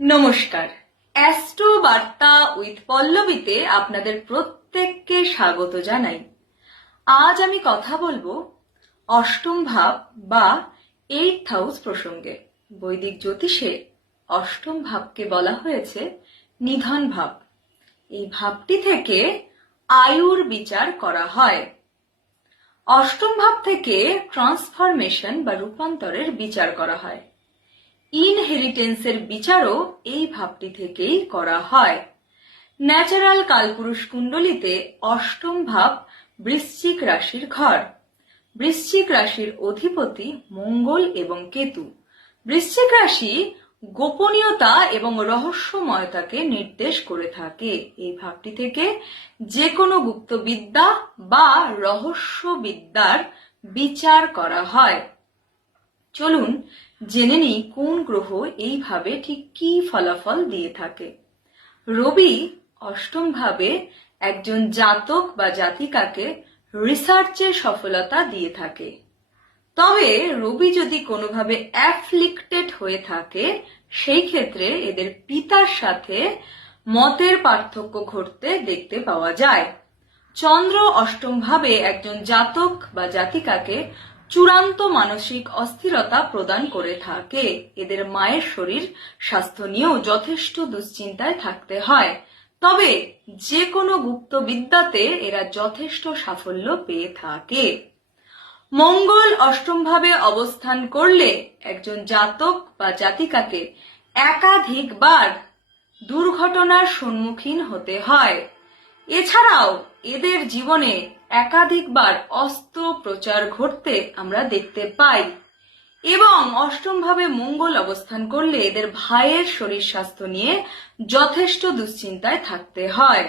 নমস্কার। অ্যাস্ট্রো বার্তা উইথ পল্লবীতে আপনাদের প্রত্যেককে স্বাগত জানাই। আজ আমি কথা বলবো অষ্টম ভাব বা 8th হাউস প্রসঙ্গে। বৈদিক জ্যোতিষে অষ্টম ভাবকে বলা হয়েছে নিধন ভাব। এই ভাবটি থেকে আয়ুর বিচার করা হয়। অষ্টম ভাব থেকে ট্রান্সফরমেশন বা রূপান্তরের বিচার করা হয়। ইনহেরিটেন্সের বিচারও এই ভাবটি থেকেই করা হয়। ন্যাচারাল কালপুরুষ কুণ্ডলিতে অষ্টম ভাব বৃশ্চিক রাশির ঘর। বৃশ্চিক রাশির অধিপতি মঙ্গল এবং কেতু। বৃশ্চিক রাশি গোপনীয়তা এবং রহস্যময়তাকে নির্দেশ করে থাকে। এই ভাবটি থেকে যে কোনো গুপ্তবিদ্যা বা রহস্যবিদ্যার বিচার করা হয়। চলুন জেনে নিই কোন গ্রহ এইভাবে ঠিক কি ফলাফল দিয়ে থাকে। রবি অষ্টম ভাবে একজন জাতক বা জাতিকাকে রিসার্চে সফলতা দিয়ে থাকে। তবে রবি যদি কোনোভাবে অ্যাফ্লিক্টেড হয়ে থাকে, সেই ক্ষেত্রে এদের পিতার সাথে মতের পার্থক্য ঘটতে দেখতে পাওয়া যায়। চন্দ্র অষ্টম ভাবে একজন জাতক বা জাতিকাকে চূড়ান্ত মানসিক অস্থিরতা প্রদান করে থাকে। এদের মায়ের শরীর স্বাস্থ্য নিয়েও যথেষ্ট দুশ্চিন্তায় থাকতে হয়। তবে যে কোনো গুপ্তবিদ্যাতে এরা যথেষ্ট সাফল্য পেয়ে থাকে। মঙ্গল অষ্টম ভাবে অবস্থান করলে একজন জাতক বা জাতিকাকে একাধিকবার দুর্ঘটনার সম্মুখীন হতে হয়। এছাড়াও এদের জীবনে একাধিকবার অস্ত্রোপচার ঘটতে আমরা দেখতে পাই এবং অষ্টম ভাবে মঙ্গল অবস্থান করলে এদের ভাইয়ের শরীর স্বাস্থ্য নিয়ে যথেষ্ট দুশ্চিন্তায় থাকতে হয়।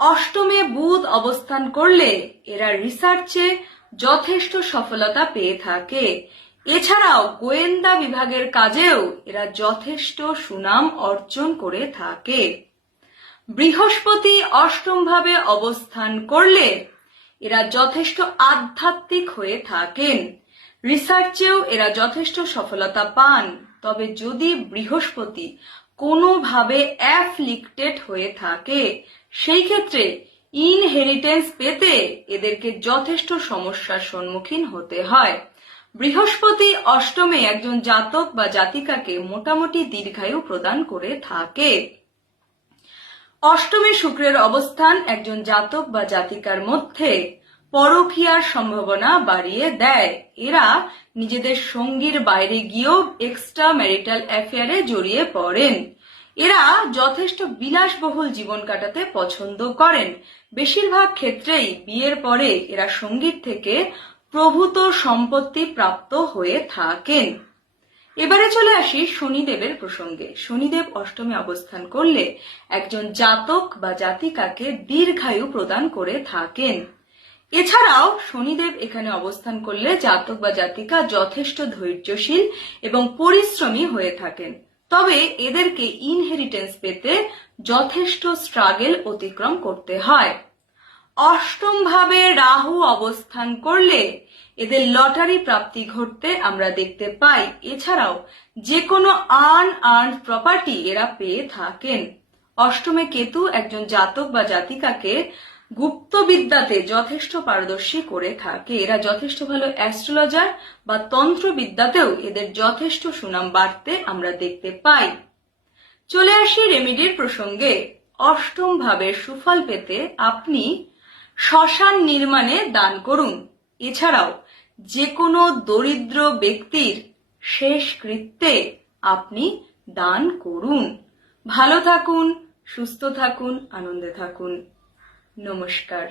অষ্টমে বুধ অবস্থান করলে এরা রিসার্চে যথেষ্ট সফলতা পেয়ে থাকে। এছাড়াও গোয়েন্দা বিভাগের কাজেও এরা যথেষ্ট সুনাম অর্জন করে থাকে। বৃহস্পতি অষ্টম ভাবে অবস্থান করলে এরা যথেষ্ট আধ্যাত্মিক হয়ে থাকেন। রিসার্চেও এরা যথেষ্ট সফলতা পান। তবে যদি বৃহস্পতি কোনোভাবে অ্যাফ্লিক্টেড হয়ে থাকে, সেই ক্ষেত্রে ইনহেরিটেন্স পেতে এদেরকে যথেষ্ট সমস্যার সম্মুখীন হতে হয়। বৃহস্পতি অষ্টমে একজন জাতক বা জাতিকাকে মোটামুটি দীর্ঘায়ু প্রদান করে থাকে। অষ্টমে শুক্রের অবস্থান একজন জাতক বা জাতিকার মধ্যে পরকীয়ার সম্ভাবনা বাড়িয়ে দেয়। এরা নিজেদের সঙ্গীর বাইরে গিয়েও এক্সট্রা ম্যারিটাল অ্যাফেয়ারে জড়িয়ে পড়েন। এরা যথেষ্ট বিলাসবহুল জীবন কাটাতে পছন্দ করেন। বেশিরভাগ ক্ষেত্রেই বিয়ের পরে এরা সঙ্গীর থেকে প্রভূত সম্পত্তি প্রাপ্ত হয়ে থাকেন। এবারে চলে আসি শনিদেবের প্রসঙ্গে। শনিদেব অষ্টমে অবস্থান করলে একজন জাতক বা জাতিকাকে দীর্ঘায়ু প্রদান করে থাকেন। এছাড়াও শনিদেব এখানে অবস্থান করলে জাতক বা জাতিকা যথেষ্ট ধৈর্যশীল এবং পরিশ্রমী হয়ে থাকেন। তবে এদেরকে ইনহেরিটেন্স পেতে যথেষ্ট স্ট্রাগল অতিক্রম করতে হয়। অষ্টম ভাবে রাহু অবস্থান করলে এদের লটারি প্রাপ্তি ঘটতে আমরা দেখতে পাই। এছাড়াও যে কোনো আনআর্নড প্রপার্টি এরা পেয়ে থাকেন। অষ্টমে কেতু একজন জাতক বা জাতিকাকে গুপ্তবিদ্যাতে যথেষ্ট পারদর্শী করে থাকে। এরা যথেষ্ট ভালো অ্যাস্ট্রোলজার বা তন্ত্রবিদ্যাতেও এদের যথেষ্ট সুনাম বাড়তে আমরা দেখতে পাই। চলে আসি রেমেডির প্রসঙ্গে। অষ্টম ভাবের সুফল পেতে আপনি শ্মশান নির্মাণে দান করুন। এছাড়াও যে কোনো দরিদ্র ব্যক্তির শেষ কৃত্যে আপনি দান করুন। ভালো থাকুন, সুস্থ থাকুন, আনন্দে থাকুন। নমস্কার।